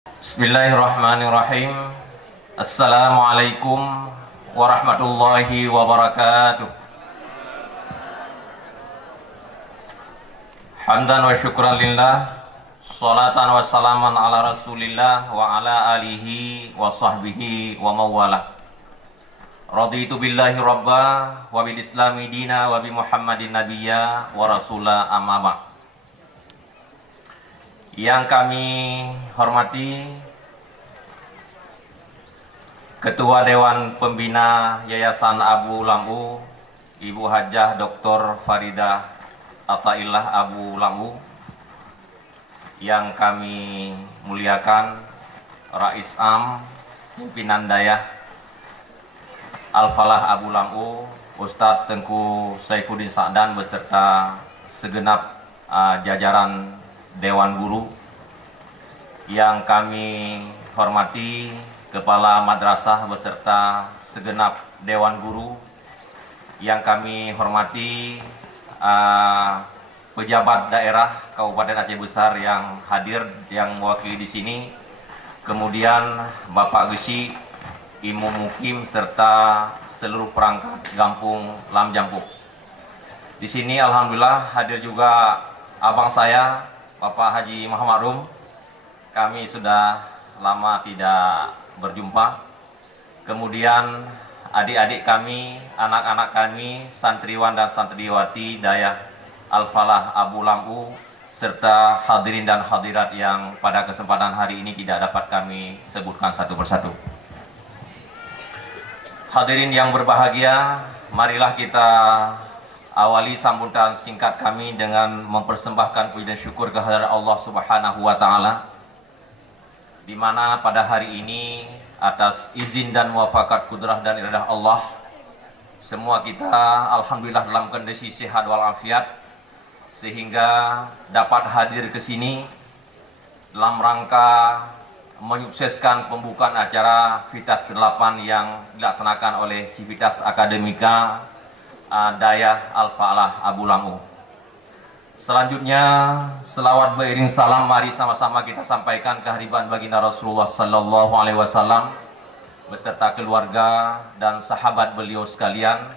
Bismillahirrahmanirrahim. Assalamualaikum warahmatullahi wabarakatuh. Hamdan wa syukran lillah, salatan wa salaman ala rasulillah wa ala alihi wa sahbihi wa mawalah. Raditu billahi rabba wa bil islami dina wa bi muhammadin nabiyya wa rasula amma ba'd. Yang kami hormati Ketua Dewan Pembina Yayasan Abu Lambu, Ibu Hajah Dr. Faridah Athaillah Abu Lambu. Yang kami muliakan Rais Am Pimpinan Dayah Al-Falah Abu Lambu, Ustadz Tengku Saifuddin Sa'dan beserta segenap jajaran Dewan Guru. Yang kami hormati Kepala Madrasah beserta segenap Dewan Guru. Yang kami hormati pejabat daerah Kabupaten Aceh Besar yang hadir, yang mewakili di sini. Kemudian Bapak Gesi, Imam Mukim serta seluruh perangkat Gampung Lam Jampuk. Di sini alhamdulillah hadir juga abang saya, Bapak Haji Muhammad Rum. Kami sudah lama tidak berjumpa. Kemudian adik-adik kami, anak-anak kami, santriwan dan santriwati Dayah Al-Falah Abu Lambu, serta hadirin dan hadirat yang pada kesempatan hari ini tidak dapat kami sebutkan satu persatu. Hadirin yang berbahagia, marilah kita awali sambutan singkat kami dengan mempersembahkan puji dan syukur kehadirat Allah Subhanahu wa taala, di mana pada hari ini atas izin dan muafakat kudrah dan iradah Allah, semua kita alhamdulillah dalam kondisi sehat walafiat sehingga dapat hadir ke sini dalam rangka menyukseskan pembukaan acara Vitas ke-8 yang dilaksanakan oleh Civitas Akademika Dayah Al-Falah Abu Lambu. Selanjutnya, selawat beriring salam mari sama-sama kita sampaikan kehadiran baginda Rasulullah Sallallahu Alaihi Wasallam beserta keluarga dan sahabat beliau sekalian,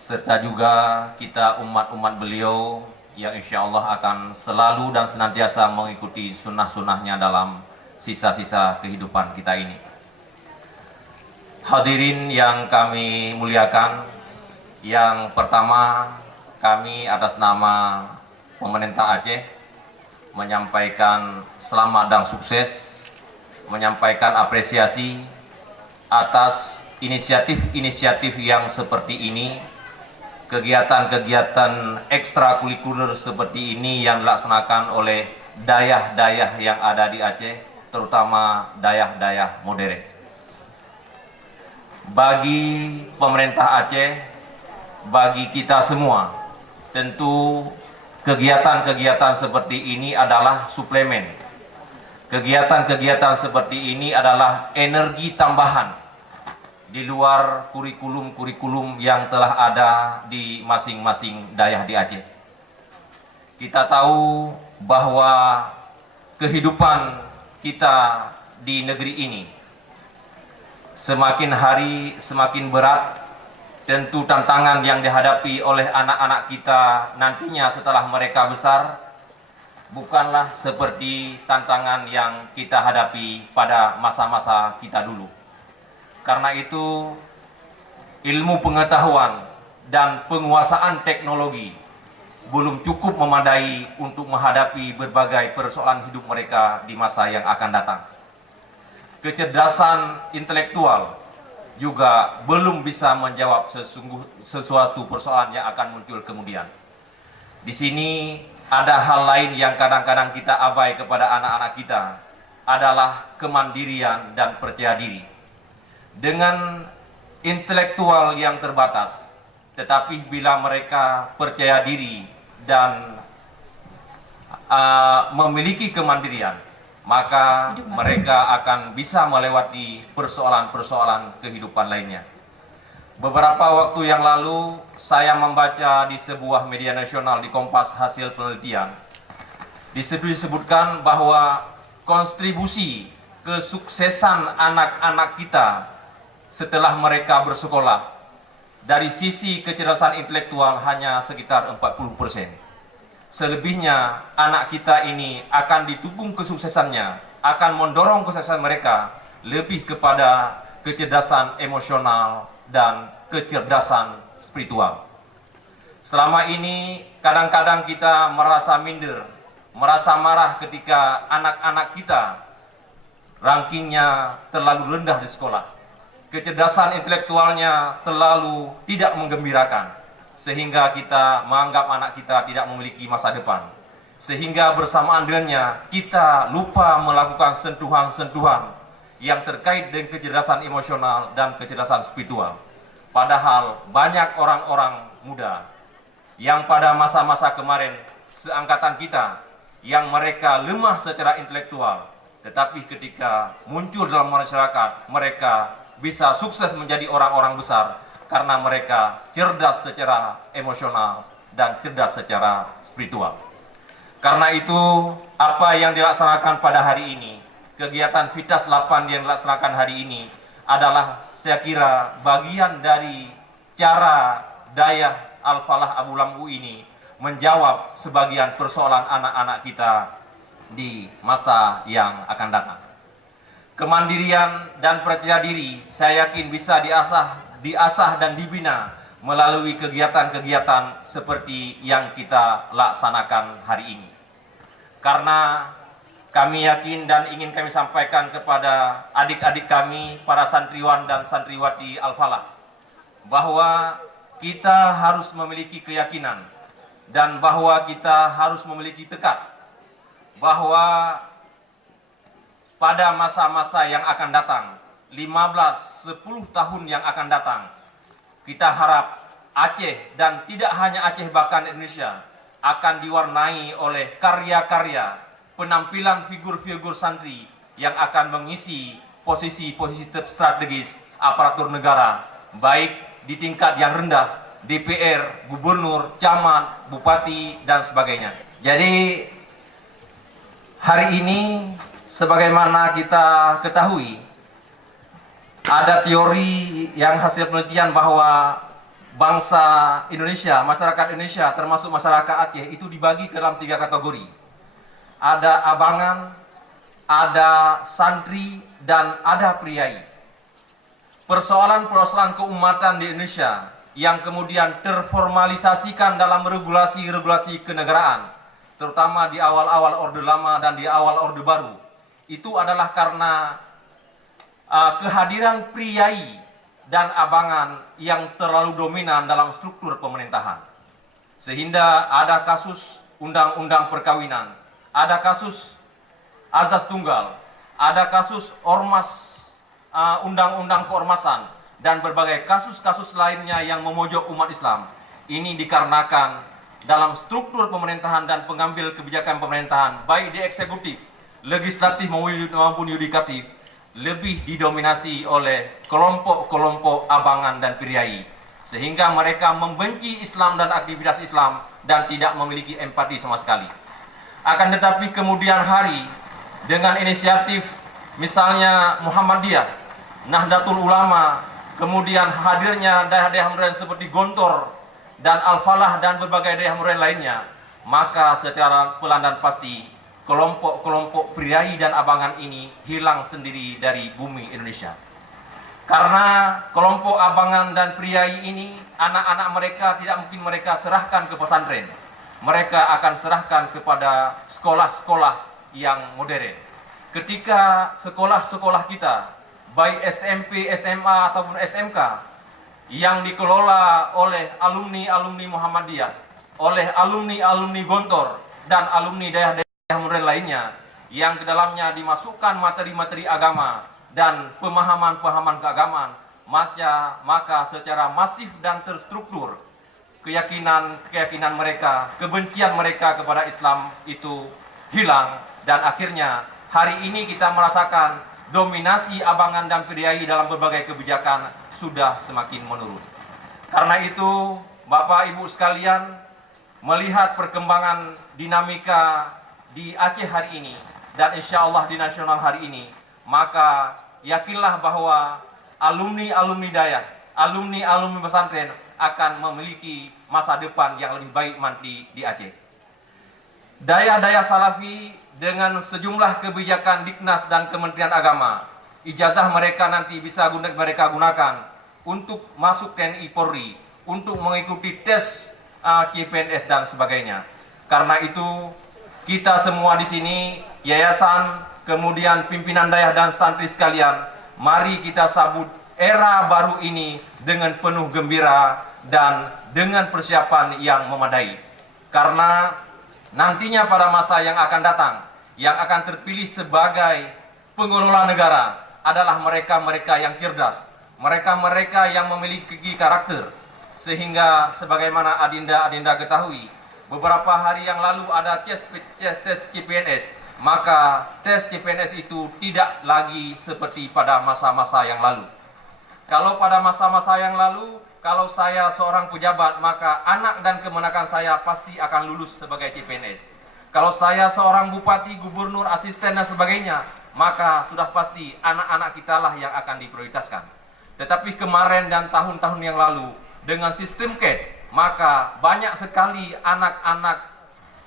serta juga kita umat-umat beliau yang insya Allah akan selalu dan senantiasa mengikuti sunnah-sunnahnya dalam sisa-sisa kehidupan kita ini. Hadirin yang kami muliakan, yang pertama, kami atas nama pemerintah Aceh menyampaikan selamat dan sukses, menyampaikan apresiasi atas inisiatif-inisiatif yang seperti ini, kegiatan-kegiatan ekstrakurikuler seperti ini yang dilaksanakan oleh dayah-dayah yang ada di Aceh, terutama dayah-dayah modern. Bagi pemerintah Aceh, bagi kita semua, tentu kegiatan-kegiatan seperti ini adalah suplemen. Kegiatan-kegiatan seperti ini adalah energi tambahan di luar kurikulum-kurikulum yang telah ada di masing-masing daerah di Aceh. Kita tahu bahwa kehidupan kita di negeri ini semakin hari semakin berat. Tentu tantangan yang dihadapi oleh anak-anak kita nantinya setelah mereka besar bukanlah seperti tantangan yang kita hadapi pada masa-masa kita dulu. Karena itu, ilmu pengetahuan dan penguasaan teknologi belum cukup memadai untuk menghadapi berbagai persoalan hidup mereka di masa yang akan datang. Kecerdasan intelektual juga belum bisa menjawab sesuatu persoalan yang akan muncul kemudian. Di sini ada hal lain yang kadang-kadang kita abai kepada anak-anak kita, adalah kemandirian dan percaya diri. Dengan intelektual yang terbatas, tetapi bila mereka percaya diri dan memiliki kemandirian, maka mereka akan bisa melewati persoalan-persoalan kehidupan lainnya. Beberapa waktu yang lalu saya membaca di sebuah media nasional di Kompas hasil penelitian. Disebutkan bahwa kontribusi kesuksesan anak-anak kita setelah mereka bersekolah dari sisi kecerdasan intelektual hanya sekitar 40%. Selebihnya anak kita ini akan didukung kesuksesannya, akan mendorong kesuksesan mereka lebih kepada kecerdasan emosional dan kecerdasan spiritual. Selama ini kadang-kadang kita merasa minder, merasa marah ketika anak-anak kita rankingnya terlalu rendah di sekolah. Kecerdasan intelektualnya terlalu tidak menggembirakan, sehingga kita menganggap anak kita tidak memiliki masa depan. Sehingga bersamaan dengannya kita lupa melakukan sentuhan-sentuhan yang terkait dengan kecerdasan emosional dan kecerdasan spiritual. Padahal banyak orang-orang muda yang pada masa-masa kemarin seangkatan kita yang mereka lemah secara intelektual, tetapi ketika muncul dalam masyarakat, mereka bisa sukses menjadi orang-orang besar karena mereka cerdas secara emosional dan cerdas secara spiritual. Karena itu, apa yang dilaksanakan pada hari ini, kegiatan Vitas 8 yang dilaksanakan hari ini adalah saya kira bagian dari cara Dayah Al-Falah Abu Lampu ini menjawab sebagian persoalan anak-anak kita di masa yang akan datang. Kemandirian dan percaya diri saya yakin bisa diasah dan dibina melalui kegiatan-kegiatan seperti yang kita laksanakan hari ini. Karena kami yakin dan ingin kami sampaikan kepada adik-adik kami, para santriwan dan santriwati Al-Falah, bahwa kita harus memiliki keyakinan dan bahwa kita harus memiliki tekad bahwa pada masa-masa yang akan datang, 15-10 tahun yang akan datang, kita harap Aceh dan tidak hanya Aceh bahkan Indonesia akan diwarnai oleh karya-karya penampilan figur-figur santri yang akan mengisi posisi-posisi strategis aparatur negara, baik di tingkat yang rendah, DPR, gubernur, camat, bupati, dan sebagainya. Jadi hari ini sebagaimana kita ketahui, ada teori yang hasil penelitian bahwa bangsa Indonesia, masyarakat Indonesia termasuk masyarakat Aceh itu dibagi ke dalam 3 kategori. Ada abangan, ada santri, dan ada priai. Persoalan-persoalan keumatan di Indonesia yang kemudian terformalisasikan dalam regulasi-regulasi kenegaraan, terutama di awal-awal Orde Lama dan di awal Orde Baru, itu adalah karena kehadiran priai dan abangan yang terlalu dominan dalam struktur pemerintahan. Sehingga ada kasus undang-undang perkawinan, ada kasus azas tunggal, ada kasus ormas, undang-undang keormasan, dan berbagai kasus-kasus lainnya yang memojok umat Islam. Ini dikarenakan dalam struktur pemerintahan dan pengambil kebijakan pemerintahan, baik di eksekutif, legislatif maupun yudikatif, lebih didominasi oleh kelompok-kelompok abangan dan priai, sehingga mereka membenci Islam dan aktivitas Islam dan tidak memiliki empati sama sekali. Akan tetapi kemudian hari dengan inisiatif misalnya Muhammadiyah, Nahdlatul Ulama, kemudian hadirnya daerah-daerah modern seperti Gontor dan Al-Falah dan berbagai daerah modern lainnya, maka secara pelan dan pasti kelompok-kelompok priai dan abangan ini hilang sendiri dari bumi Indonesia. Karena kelompok abangan dan priai ini, anak-anak mereka tidak mungkin mereka serahkan ke pesantren. Mereka akan serahkan kepada sekolah-sekolah yang modern. Ketika sekolah-sekolah kita, baik SMP, SMA ataupun SMK, yang dikelola oleh alumni-alumni Muhammadiyah, oleh alumni-alumni Gontor, dan alumni daerah-daerah modern lainnya, yang ke dalamnya dimasukkan materi-materi agama dan pemahaman-pemahaman keagamaan, maka secara masif dan terstruktur keyakinan mereka, kebencian mereka kepada Islam itu hilang, dan akhirnya hari ini kita merasakan dominasi abangan dan priai dalam berbagai kebijakan sudah semakin menurun. Karena itu, Bapak Ibu sekalian, melihat perkembangan dinamika di Aceh hari ini dan insya Allah di nasional hari ini, maka yakinlah bahwa alumni-alumni Dayah, alumni-alumni pesantren akan memiliki masa depan yang lebih baik nanti di Aceh. Dayah-dayah Salafi dengan sejumlah kebijakan Diknas dan Kementerian Agama, ijazah mereka nanti bisa mereka gunakan untuk masuk TNI Polri, untuk mengikuti tes CPNS dan sebagainya. Karena itu kita semua di sini, yayasan, kemudian pimpinan Dayah dan santri sekalian, mari kita sambut era baru ini dengan penuh gembira dan dengan persiapan yang memadai. Karena nantinya pada masa yang akan datang, yang akan terpilih sebagai pengelola negara adalah mereka-mereka yang cerdas, mereka-mereka yang memiliki karakter. Sehingga sebagaimana adinda-adinda ketahui, beberapa hari yang lalu ada tes CPNS, maka tes CPNS itu tidak lagi seperti pada masa-masa yang lalu. Kalau pada masa-masa yang lalu, kalau saya seorang pejabat, maka anak dan kemenakan saya pasti akan lulus sebagai CPNS. Kalau saya seorang bupati, gubernur, asisten dan sebagainya, maka sudah pasti anak-anak kita lah yang akan diprioritaskan. Tetapi kemarin dan tahun-tahun yang lalu, dengan sistem CAT, maka banyak sekali anak-anak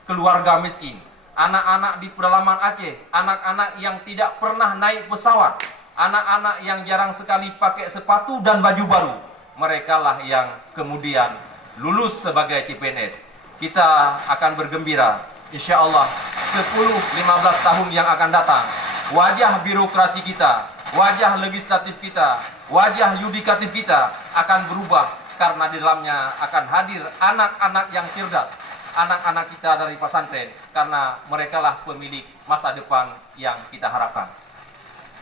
keluarga miskin, anak-anak di pedalaman Aceh, anak-anak yang tidak pernah naik pesawat, anak-anak yang jarang sekali pakai sepatu dan baju baru, mereka lah yang kemudian lulus sebagai CPNS. Kita akan bergembira, insya Allah 10-15 tahun yang akan datang, wajah birokrasi kita, wajah legislatif kita, wajah yudikatif kita akan berubah, karena di dalamnya akan hadir anak-anak yang cerdas, anak-anak kita dari pesantren, karena merekalah pemilik masa depan yang kita harapkan.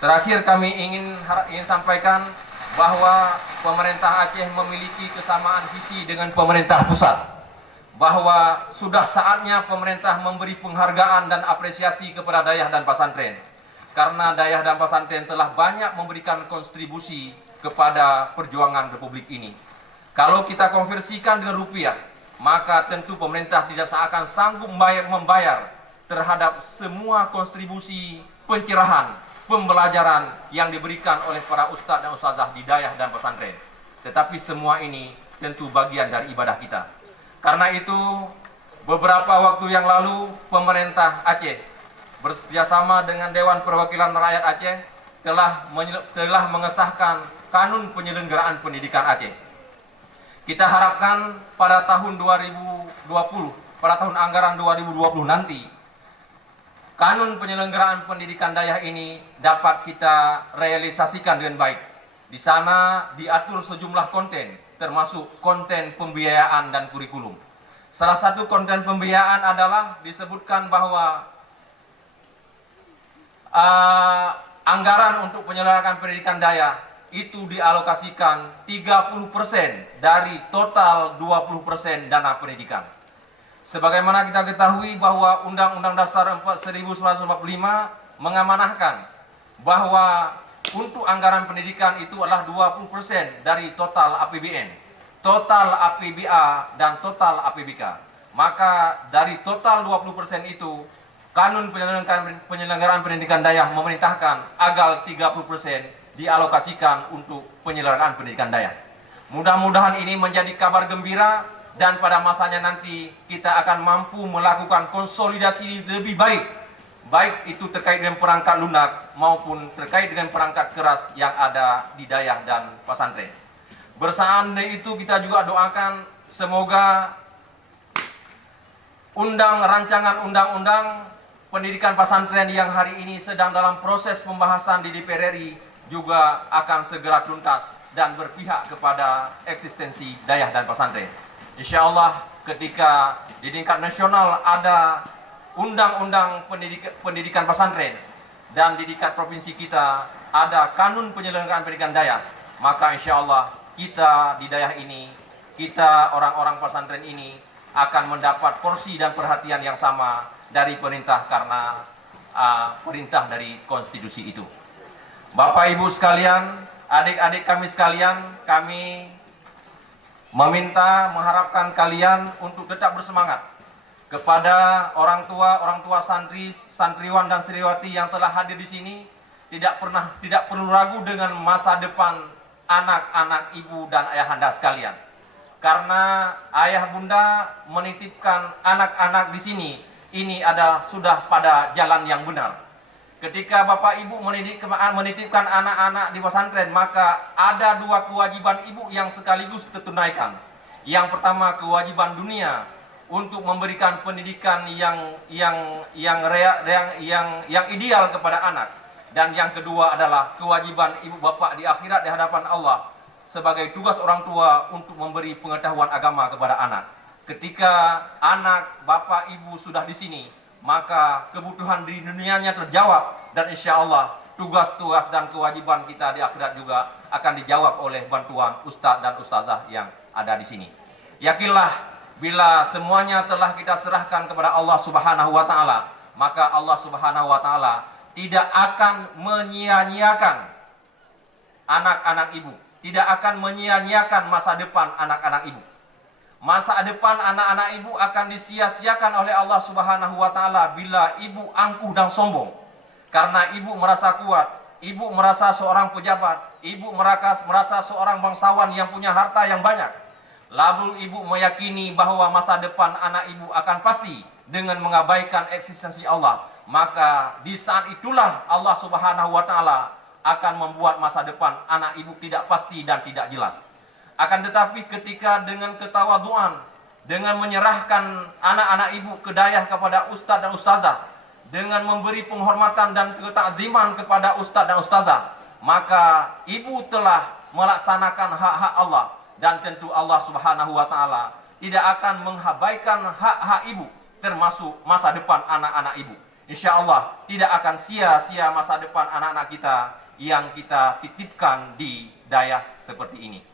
Terakhir kami ingin sampaikan bahwa pemerintah Aceh memiliki kesamaan visi dengan pemerintah pusat, bahwa sudah saatnya pemerintah memberi penghargaan dan apresiasi kepada Dayah dan pesantren, karena Dayah dan pesantren telah banyak memberikan kontribusi kepada perjuangan Republik ini. Kalau kita konversikan dengan rupiah, maka tentu pemerintah tidak akan sanggup membayar terhadap semua kontribusi pencerahan, pembelajaran yang diberikan oleh para ustadz dan ustazah di Dayah dan pesantren. Tetapi semua ini tentu bagian dari ibadah kita. Karena itu, beberapa waktu yang lalu pemerintah Aceh bekerjasama dengan Dewan Perwakilan Rakyat Aceh telah mengesahkan Kanun Penyelenggaraan Pendidikan Aceh. Kita harapkan pada tahun 2020, pada tahun anggaran 2020 nanti, Kanun Penyelenggaraan Pendidikan Dayah ini dapat kita realisasikan dengan baik. Di sana diatur sejumlah konten, termasuk konten pembiayaan dan kurikulum. Salah satu konten pembiayaan adalah disebutkan bahwa anggaran untuk penyelenggaraan pendidikan Dayah itu dialokasikan 30% dari total 20% dana pendidikan. Sebagaimana kita ketahui bahwa Undang-Undang Dasar 1945 mengamanahkan bahwa untuk anggaran pendidikan itu adalah 20% dari total APBN, total APBA dan total APBK. Maka dari total 20% itu, Kanun Penyelenggaraan Pendidikan Dayah memerintahkan agar 30% dialokasikan untuk penyelenggaraan pendidikan Dayah. Mudah-mudahan ini menjadi kabar gembira, dan pada masanya nanti kita akan mampu melakukan konsolidasi lebih baik, baik itu terkait dengan perangkat lunak maupun terkait dengan perangkat keras yang ada di Dayah dan pesantren. Bersama itu kita juga doakan semoga rancangan undang-undang pendidikan pesantren yang hari ini sedang dalam proses pembahasan di DPR RI juga akan segera tuntas dan berpihak kepada eksistensi Dayah dan pesantren. Insya Allah ketika di tingkat nasional ada undang-undang pendidikan pesantren dan di tingkat provinsi kita ada Kanun Penyelenggaraan Pendidikan Dayah, maka insya Allah kita di Dayah ini, kita orang-orang pesantren ini akan mendapat porsi dan perhatian yang sama dari pemerintah karena perintah dari konstitusi itu. Bapak Ibu sekalian, adik-adik kami sekalian, kami mengharapkan kalian untuk tetap bersemangat. Kepada orang tua santri, santriwan dan santriwati yang telah hadir di sini, tidak perlu ragu dengan masa depan anak-anak ibu dan ayahanda sekalian. Karena ayah bunda menitipkan anak-anak di sini, ini sudah pada jalan yang benar. Ketika bapak ibu menitipkan anak-anak di pesantren, maka ada dua kewajiban ibu yang sekaligus tertunaikan. Yang pertama, kewajiban dunia untuk memberikan pendidikan yang ideal kepada anak, dan yang kedua adalah kewajiban ibu bapak di akhirat di hadapan Allah sebagai tugas orang tua untuk memberi pengetahuan agama kepada anak. Ketika anak bapak ibu sudah di sini, maka kebutuhan di dunianya terjawab, dan insya Allah tugas-tugas dan kewajiban kita di akhirat juga akan dijawab oleh bantuan ustadz dan ustazah yang ada di sini. Yakinlah, bila semuanya telah kita serahkan kepada Allah Subhanahu wa taala, maka Allah Subhanahu wa taala tidak akan menyia-nyiakan anak-anak ibu, tidak akan menyia-nyiakan masa depan anak-anak ibu. Masa depan anak-anak ibu akan disia-siakan oleh Allah Subhanahu wa taala bila ibu angkuh dan sombong. Karena ibu merasa kuat, ibu merasa seorang pejabat, ibu merasa seorang bangsawan yang punya harta yang banyak. Lalu ibu meyakini bahwa masa depan anak ibu akan pasti dengan mengabaikan eksistensi Allah. Maka di saat itulah Allah Subhanahu wa taala akan membuat masa depan anak ibu tidak pasti dan tidak jelas. Akan tetapi ketika dengan ketawaduan, dengan menyerahkan anak-anak ibu ke dayah kepada ustadz dan ustazah, dengan memberi penghormatan dan ketakziman kepada ustadz dan ustazah, maka ibu telah melaksanakan hak-hak Allah, dan tentu Allah Subhanahu wa taala tidak akan mengabaikan hak-hak ibu, termasuk masa depan anak-anak ibu. Insya Allah tidak akan sia-sia masa depan anak-anak kita yang kita titipkan di dayah seperti ini.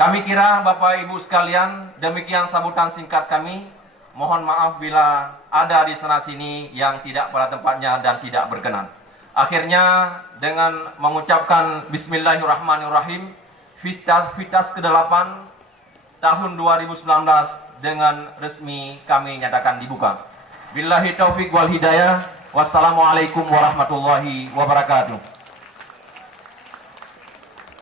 Kami kira Bapak Ibu sekalian, demikian sambutan singkat kami. Mohon maaf bila ada di sana sini yang tidak pada tempatnya dan tidak berkenan. Akhirnya dengan mengucapkan Bismillahirrahmanirrahim, Fitas ke-8 tahun 2019 dengan resmi kami nyatakan dibuka. Billahi taufik wal hidayah. Wassalamualaikum warahmatullahi wabarakatuh.